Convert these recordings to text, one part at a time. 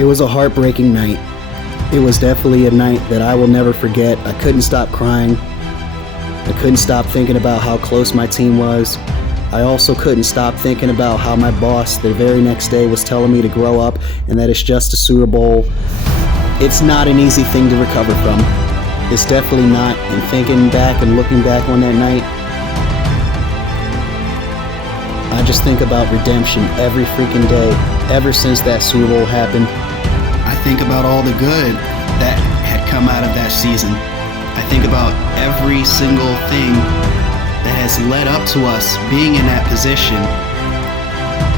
It was a heartbreaking night. It was definitely a night that I will never forget. I couldn't stop crying. I couldn't stop thinking about how close my team was. I also couldn't stop thinking about how my boss the very next day was telling me to grow up and that it's just a Super Bowl. It's not an easy thing to recover from. It's definitely not. And thinking back and looking back on that night, I just think about redemption every freaking day, ever since that Super Bowl happened. I think about all the good that had come out of that season. I think about every single thing that has led up to us being in that position.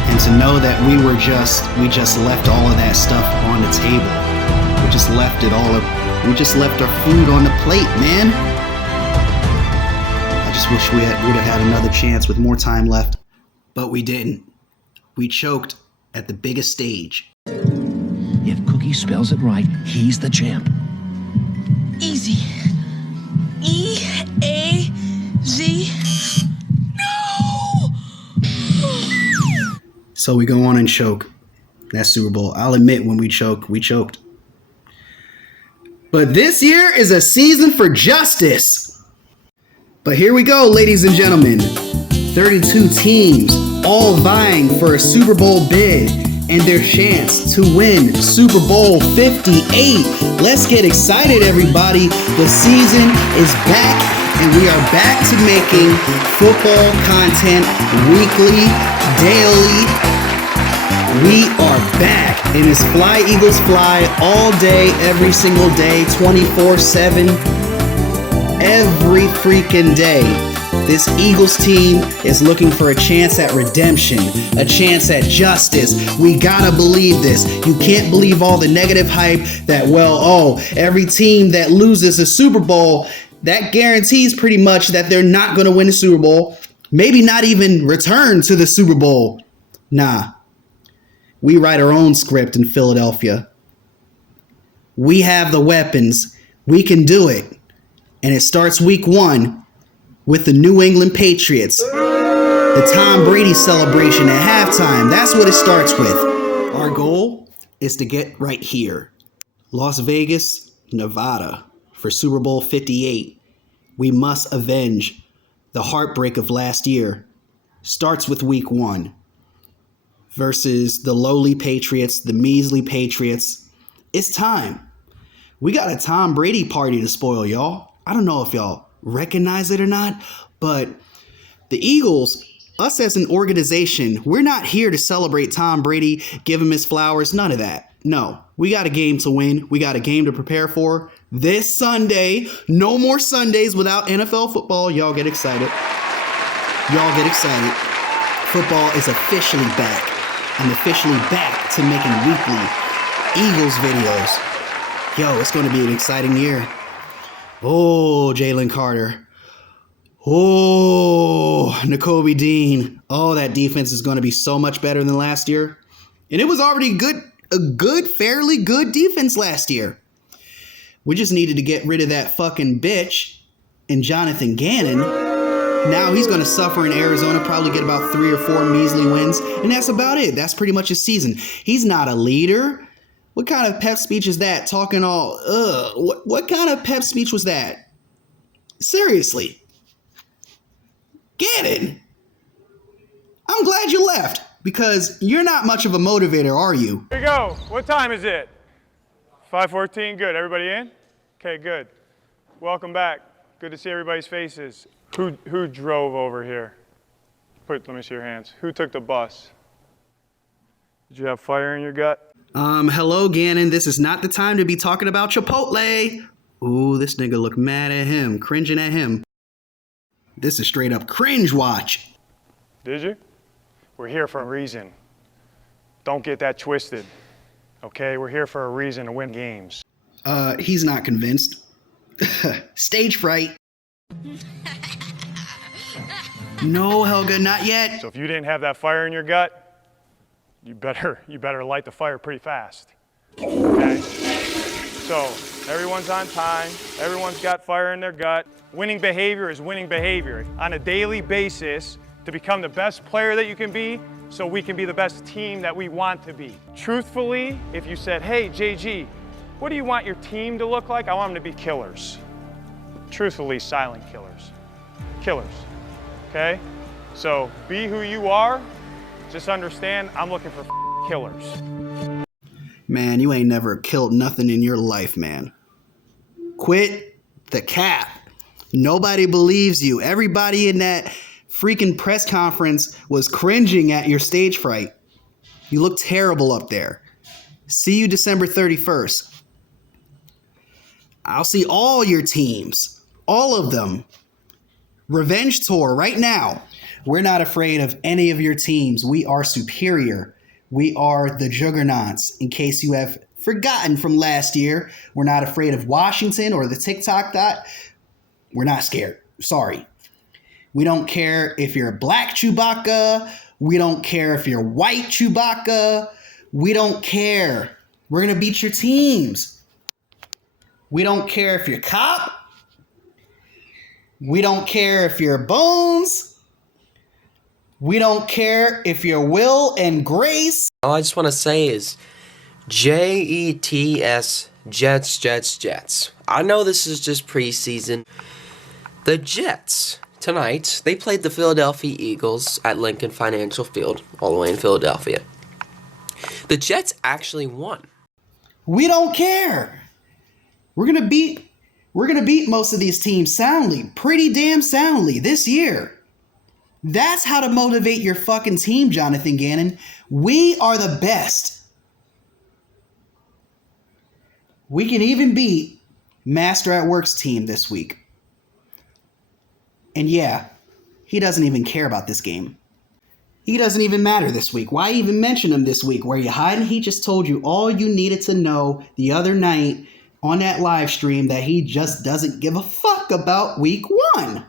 And to know that we just left all of that stuff on the table. We just left our food on the plate, man. I just wish we would have had another chance with more time left. But we didn't. We choked at the biggest stage. If Cookie spells it right, he's the champ. Easy. E-A-Z. No! So we go on and choke that Super Bowl. I'll admit when we choked. But this year is a season for justice. But here we go, ladies and gentlemen. 32 teams all vying for a Super Bowl bid and their chance to win Super Bowl 58. Let's get excited, everybody. The season is back, and we are back to making football content weekly, daily. We are back, and it's Fly Eagles Fly all day, every single day, 24/7, every freaking day. This Eagles team is looking for a chance at redemption, a chance at justice. We gotta believe this. You can't believe all the negative hype that, every team that loses a Super Bowl, that guarantees pretty much that they're not gonna win a Super Bowl, maybe not even return to the Super Bowl. Nah, we write our own script in Philadelphia. We have the weapons. We can do it. And it starts week 1. With the New England Patriots. The Tom Brady celebration at halftime. That's what it starts with. Our goal is to get right here. Las Vegas, Nevada, for Super Bowl 58. We must avenge the heartbreak of last year. Starts with week 1. Versus the lowly Patriots, the measly Patriots. It's time. We got a Tom Brady party to spoil, y'all. I don't know if y'all recognize it or not, but the Eagles, us as an organization, we're not here to celebrate Tom Brady, give him his flowers, none of that. No, we got a game to win. We got a game to prepare for this Sunday. No more Sundays without NFL football. Y'all get excited. Football is officially back. I'm officially back to making weekly Eagles videos. Yo, it's going to be an exciting year. Oh, Jalen Carter. Oh, Nakobe Dean. Oh, that defense is going to be so much better than last year. And it was already fairly good defense last year. We just needed to get rid of that fucking bitch and Jonathan Gannon. Now he's going to suffer in Arizona, probably get about 3 or 4 measly wins. And that's about it. That's pretty much his season. He's not a leader. What kind of pep speech is that? Talking all, what kind of pep speech was that? Seriously. Gannon, I'm glad you left because you're not much of a motivator, are you? Here we go. What time is it? 5:14. Good. Everybody in? Okay, good. Welcome back. Good to see everybody's faces. Who drove over here? Let me see your hands. Who took the bus? Did you have fire in your gut? Hello, Gannon. This is not the time to be talking about Chipotle. Ooh, this nigga look mad at him, cringing at him. This is straight up cringe watch. Did you? We're here for a reason. Don't get that twisted. Okay, we're here for a reason to win games. He's not convinced. Stage fright. No, Helga, not yet. So if you didn't have that fire in your gut, you better light the fire pretty fast. Okay? So everyone's on time. Everyone's got fire in their gut. Winning behavior is winning behavior. On a daily basis, to become the best player that you can be, so we can be the best team that we want to be. Truthfully, if you said, hey, JG, what do you want your team to look like? I want them to be killers. Truthfully, silent killers. Killers, okay? So be who you are. Just understand, I'm looking for killers. Man, you ain't never killed nothing in your life, man. Quit the cap. Nobody believes you. Everybody in that freaking press conference was cringing at your stage fright. You look terrible up there. See you December 31st. I'll see all your teams. All of them. Revenge tour right now. We're not afraid of any of your teams. We are superior. We are the juggernauts. In case you have forgotten from last year, we're not afraid of Washington or the TikTok dot. We're not scared. Sorry. We don't care if you're black Chewbacca. We don't care if you're white Chewbacca. We don't care. We're going to beat your teams. We don't care if you're Cop. We don't care if you're Bones. We don't care if you're Will and Grace. All I just want to say is Jets, Jets, Jets, Jets. I know this is just preseason. The Jets, tonight, they played the Philadelphia Eagles at Lincoln Financial Field, all the way in Philadelphia. The Jets actually won. We don't care. We're gonna beat most of these teams soundly, pretty damn soundly this year. That's how to motivate your fucking team, Jonathan Gannon. We are the best. We can even beat Master at Work's team this week. And yeah, he doesn't even care about this game. He doesn't even matter this week. Why even mention him this week? Whereyahidin? He just told you all you needed to know the other night on that live stream that he just doesn't give a fuck about week 1.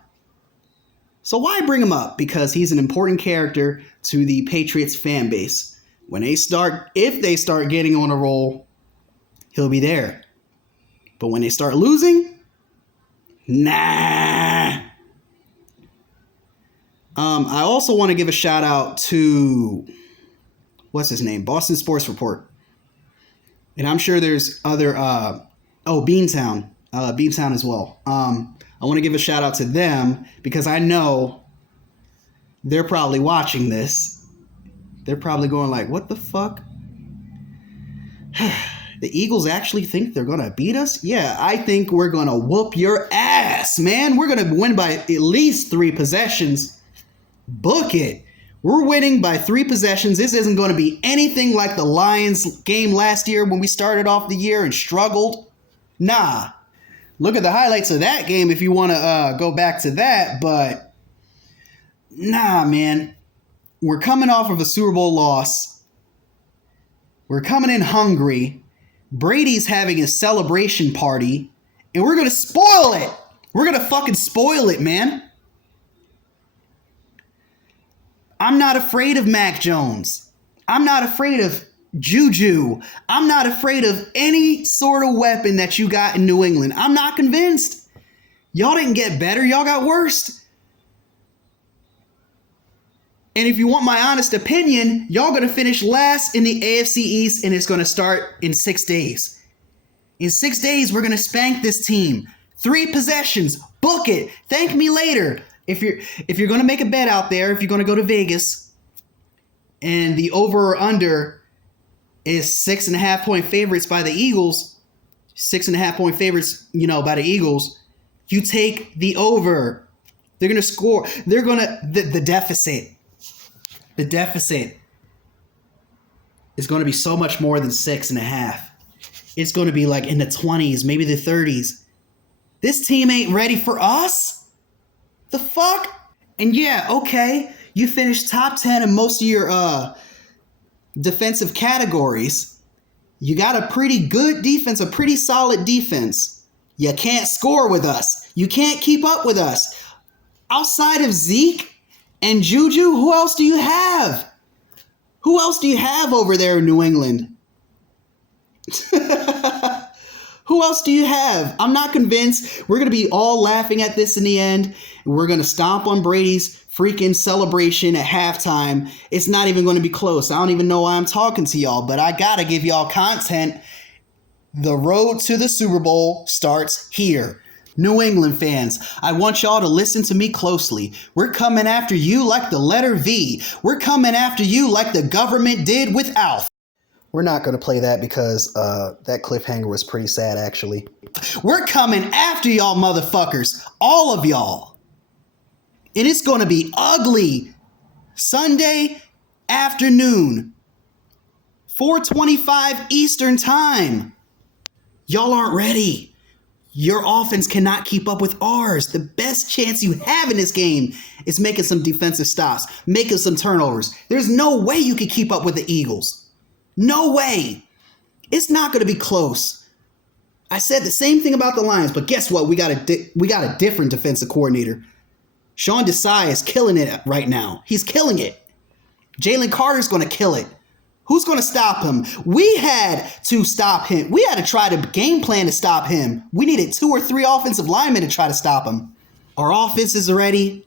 So why bring him up? Because he's an important character to the Patriots fan base. If they start getting on a roll, he'll be there. But when they start losing, nah. I also want to give a shout out to, what's his name? Boston Sports Report. And I'm sure there's other, Beantown. Beantown as well. I want to give a shout out to them because I know they're probably watching this. They're probably going like, what the fuck? The Eagles actually think they're going to beat us? Yeah, I think we're going to whoop your ass, man. We're going to win by at least 3 possessions. Book it. We're winning by 3 possessions. This isn't going to be anything like the Lions game last year when we started off the year and struggled. Nah. Look at the highlights of that game if you want to go back to that. But nah, man. We're coming off of a Super Bowl loss. We're coming in hungry. Brady's having a celebration party. And we're going to spoil it. We're going to fucking spoil it, man. I'm not afraid of Mac Jones. I'm not afraid of Juju. I'm not afraid of any sort of weapon that you got in New England. I'm not convinced. Y'all didn't get better. Y'all got worse. And if you want my honest opinion, y'all going to finish last in the AFC East, and it's going to start in 6 days. In 6 days, we're going to spank this team. 3 possessions. Book it. Thank me later. If you're going to make a bet out there, if you're going to go to Vegas, and the over or under is 6.5 point favorites by the Eagles, 6.5 point favorites, by the Eagles, you take the over. They're going to score. They're going to, the deficit is going to be so much more than 6.5. It's going to be like in the 20s, maybe the 30s. This team ain't ready for us. The fuck? And yeah, okay, you finished top 10 in most of your defensive categories. You got a pretty good defense, a pretty solid defense. You can't score with us. You can't keep up with us. Outside of Zeke and Juju, who else do you have? Who else do you have over there in New England? Who else do you have? I'm not convinced. We're going to be all laughing at this in the end. We're going to stomp on Brady's freaking celebration at halftime. It's not even going to be close. I don't even know why I'm talking to y'all, but I got to give y'all content. The road to the Super Bowl starts here. New England fans, I want y'all to listen to me closely. We're coming after you like the letter V. We're coming after you like the government did with Alf. We're not going to play that because that cliffhanger was pretty sad, actually. We're coming after y'all motherfuckers. All of y'all. And it's going to be ugly. Sunday afternoon. 4:25 Eastern time. Y'all aren't ready. Your offense cannot keep up with ours. The best chance you have in this game is making some defensive stops, making some turnovers. There's no way you can keep up with the Eagles. No way. It's not going to be close. I said the same thing about the Lions, but guess what? We got a different defensive coordinator. Sean Desai is killing it right now. He's killing it. Jalen Carter's going to kill it. Who's going to stop him? We had to stop him. We had to try to game plan to stop him. We needed 2 or 3 offensive linemen to try to stop him. Our offense is ready.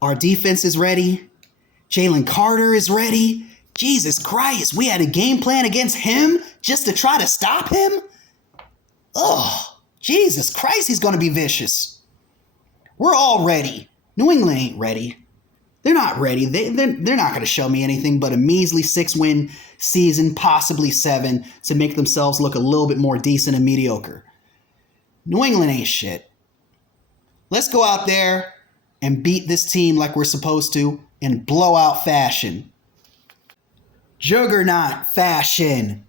Our defense is ready. Jalen Carter is ready. Jesus Christ, we had a game plan against him just to try to stop him? Oh, Jesus Christ, he's going to be vicious. We're all ready. New England ain't ready. They're not ready. They're not going to show me anything but a measly 6-win season, possibly 7, to make themselves look a little bit more decent and mediocre. New England ain't shit. Let's go out there and beat this team like we're supposed to in blowout fashion. Juggernaut fashion.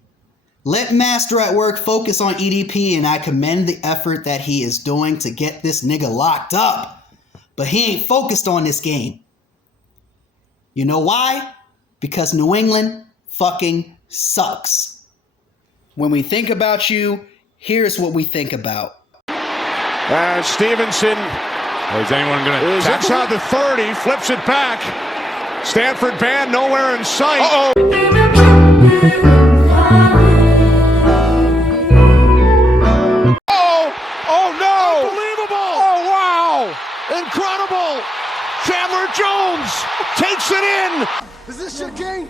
Let Master at Work focus on EDP, and I commend the effort that he is doing to get this nigga locked up. But he ain't focused on this game. You know why? Because New England fucking sucks. When we think about you, here's what we think about. Stevenson. Is anyone going to is inside the 30, flips it back. Stanford band nowhere in sight. Uh-oh. Oh no! Unbelievable! Oh wow! Incredible! Chandler Jones takes it in! Is this your game?